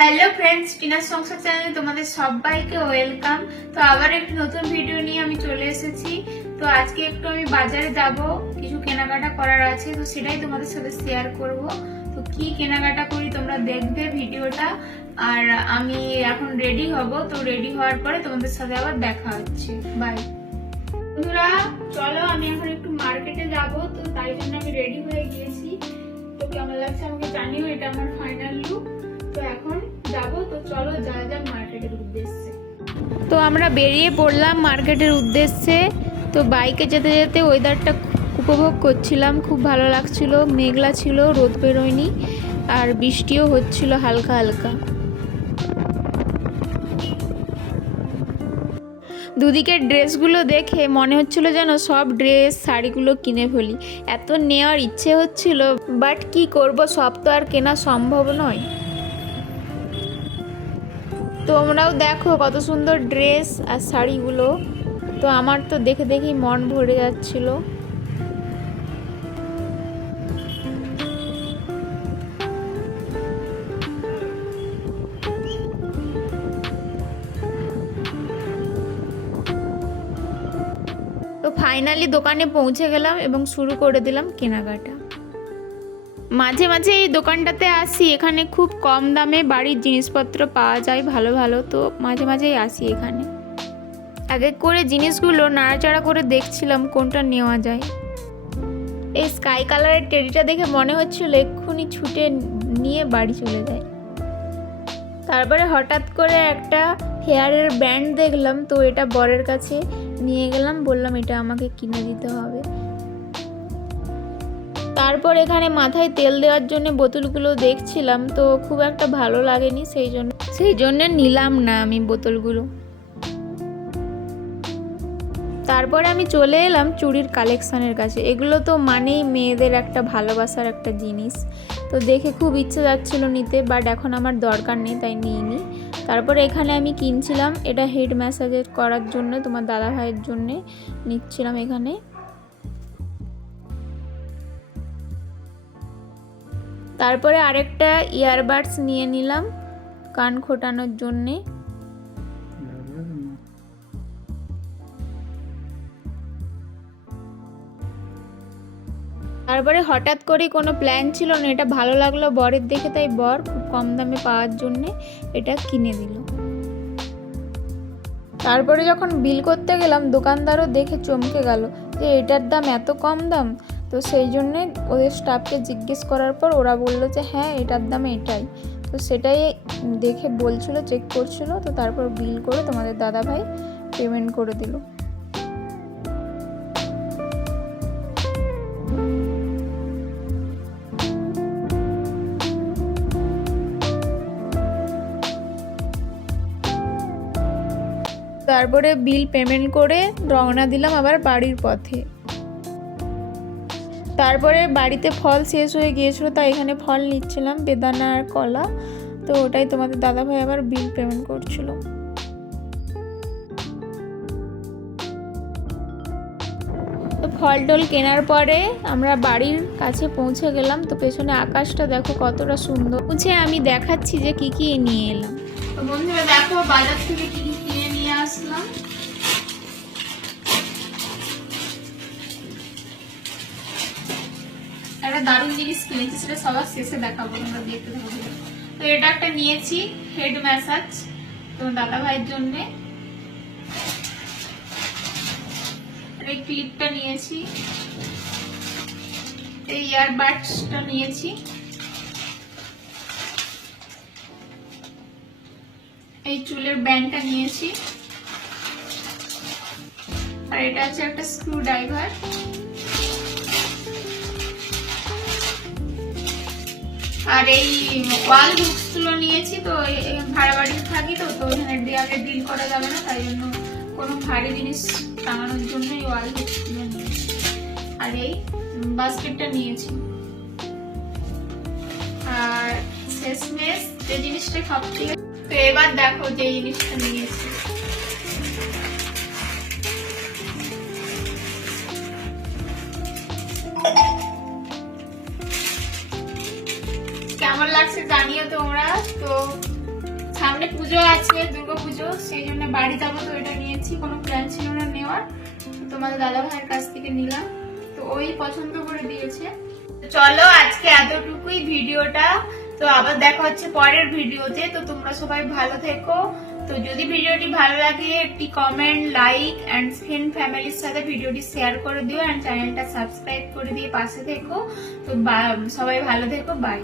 Hello friends টিনার সংসার চ্যানেলে তোমাদের সবাইকে ওয়েলকাম তো আবার একটি নতুন ভিডিও নিয়ে আমি চলে এসেছি। তো আজকে একটু আমি বাজারে যাব, কিছু কেনাকাটা করার আছে, তো সেটাই তোমাদের সাথে শেয়ার করব। তো কি কেনাকাটা করি তোমরা দেখবে ভিডিওটা আর আমি এখন রেডি হব, তো রেডি হওয়ার পরে তোমাদের সাথে আবার দেখা হচ্ছে। বাই বন্ধুরা, চলো আমি এখন একটু মার্কেটে যাব, তো তাই জন্য আমি রেডি হয়ে গিয়েছি। তো কেমন লাগছে আমাকে জানিও, এটা আমার ফাইনাল লুক তো এখন চলো, যা যা মার্কেটের উদ্দেশ্যে। তো আমরা বেরিয়ে পড়লাম মার্কেটের উদ্দেশ্যে। তো বাইকে যেতে যেতে ওয়েদারটা উপভোগ করছিলাম, খুব ভালো লাগছিল। মেঘলা ছিল, রোদ বেরোয়নি, আর বৃষ্টিও হচ্ছিল হালকা হালকা। দুদিকের ড্রেসগুলো দেখে মনে হচ্ছিল যেন সব ড্রেস, শাড়িগুলো কিনে ফেলি। এত নেওয়ার ইচ্ছে হচ্ছিল, বাট কি করব, সব তো আর কেনা সম্ভব নয়। তোমরাও দেখো কত সুন্দর ড্রেস আর শাড়িগুলো। তো আমার তো দেখে দেখেই মন ভরে যাচ্ছিল। তো ফাইনালি দোকানে পৌঁছে গেলাম এবং শুরু করে দিলাম কেনাকাটা। মাঝে মাঝে এই দোকানটাতে আসি, এখানে খুব কম দামে বাড়ির জিনিসপত্র পাওয়া যায়, ভালো ভালো তো মাঝে মাঝেই আসি এখানে। এক করে জিনিসগুলো নাড়াচাড়া করে দেখছিলাম কোনটা নেওয়া যায়। এই স্কাই কালারের টেডিটা দেখে মনে হচ্ছিল এক্ষুনি ছুটে নিয়ে বাড়ি চলে যায় তারপরে হঠাৎ করে একটা হেয়ারের ব্যান্ড দেখলাম, তো এটা বরের কাছে নিয়ে গেলাম, বললাম এটা আমাকে কিনে দিতে হবে। তারপর এখানে মাথায় তেল দেওয়ার জন্য বোতলগুলো দেখছিলাম তো খুব একটা ভালো লাগেনি সেই জন্য। সেই জন্য নিলাম না আমি বোতলগুলো। তারপরে আমি চলে এলাম চুড়ির কালেকশনের কাছে। এগুলো তো মানেই মেয়েদের একটা ভালোবাসার একটা জিনিস। তো দেখে খুব ইচ্ছে যাচ্ছিল নিতে বাট এখন আমার দরকার নেই তাই নিইনি। তারপরে এখানে আমি কিনছিলাম এটা হেড ম্যাসাজের করার জন্য তোমার দাদা ভাইয়ের জন্যে নিচ্ছিলাম এখানে। তারপরে আরেকটা ইয়ারবাডস নিয়ে নিলাম কান খোটানোর জন্যে। তারপরে হঠাৎ করে কোনো প্ল্যান ছিল না, এটা ভালো লাগল বরের দেখে, তাই বর খুব কম দামে পাওয়ার জন্যে এটা কিনে দিল। তারপরে যখন বিল করতে গেলাম, দোকানদারও দেখে চমকে গেল যে এটার দাম এত কম দাম তো সেই জন্যে ওদের স্টাফকে জিজ্ঞেস করার পর ওরা বলল যে হ্যাঁ এটার দাম এটাই। তো সেটাই দেখে বলছিল চেক করছিল, তো তারপর বিল করে তোমাদের দাদা ভাই পেমেন্ট করে দিল। তারপরে বিল পেমেন্ট করে রওনা দিলাম আবার বাড়ির পথে। তারপরে বাড়িতে ফল শেষ হয়ে গিয়েছিল, তাই এখানে ফল নিচ্ছিলাম, বেদানা আর কলা। তো ওটাই তোমাদের দাদাভাই আবার বিল পেমেন্ট করছিল। তো ফল টল কেনার পরে আমরা বাড়ির কাছে পৌঁছে গেলাম, তো পেছনে আকাশটা দেখো কতটা সুন্দর। পৌঁছে আমি দেখাচ্ছি যে কি কি নিয়ে এলাম। তো বন্ধুরা দেখো বাজার থেকে কি কি কিনে নিয়ে আসলাম। একটা দারুণ জিনিস কিনেছি, সেটা সবার শেষে দেখাবো, তোমরা দেখতে থাকো। video। তো এটা একটা নিয়েছি হেড ম্যাসাজ তো দাদা ভাইয়ের জন্য এই ক্লিপটা নিয়েছি। এই ইয়ারবাডসটা নিয়েছি। এই চুলের ব্যান্ডটা নিয়েছি। আর এটা আছে একটা স্ক্রু ড্রাইভার আর এই ওয়াল হুকসগুলো নিয়েছি, তো ভাড়া বাড়িতে থাকি তো তো ওখানে দেওয়ালে ডিল করা যাবে না, তাই জন্য কোনো ভারী জিনিস টাঙানোর জন্যই ওয়াল বুকসগুলো আর এই বাস্কেটটা নিয়েছি। আর শেষমেশ যে জিনিসটা সব থেকে তো এবার দেখো যে জিনিসটা নিয়েছি কেমন লাগছে জানিও তোমরা। তো সামনে পুজো আছে, দুর্গা পুজো, সেই জন্য বাড়ি যাব তো এটা নিয়েছি, কোনো প্ল্যান ছিল না নেওয়ার। তোমাদের দাদা ভাইয়ের কাছ থেকে নিলাম। তো ওই পছন্দ করে দিয়েছে। চলো আজকে এতটুকুই ভিডিওটা। তো আবার দেখা হচ্ছে পরের ভিডিওতে। তো তোমরা সবাই ভালো থেকো। তো যদি ভিডিওটি ভালো লাগে, একটি কমেন্ট লাইক অ্যান্ড ফ্রেন্ড ফ্যামিলির সাথে ভিডিওটি শেয়ার করে দিও অ্যান্ড চ্যানেলটা সাবস্ক্রাইব করে দিয়ে পাশে থেকো। তো সবাই ভালো থেকো বাই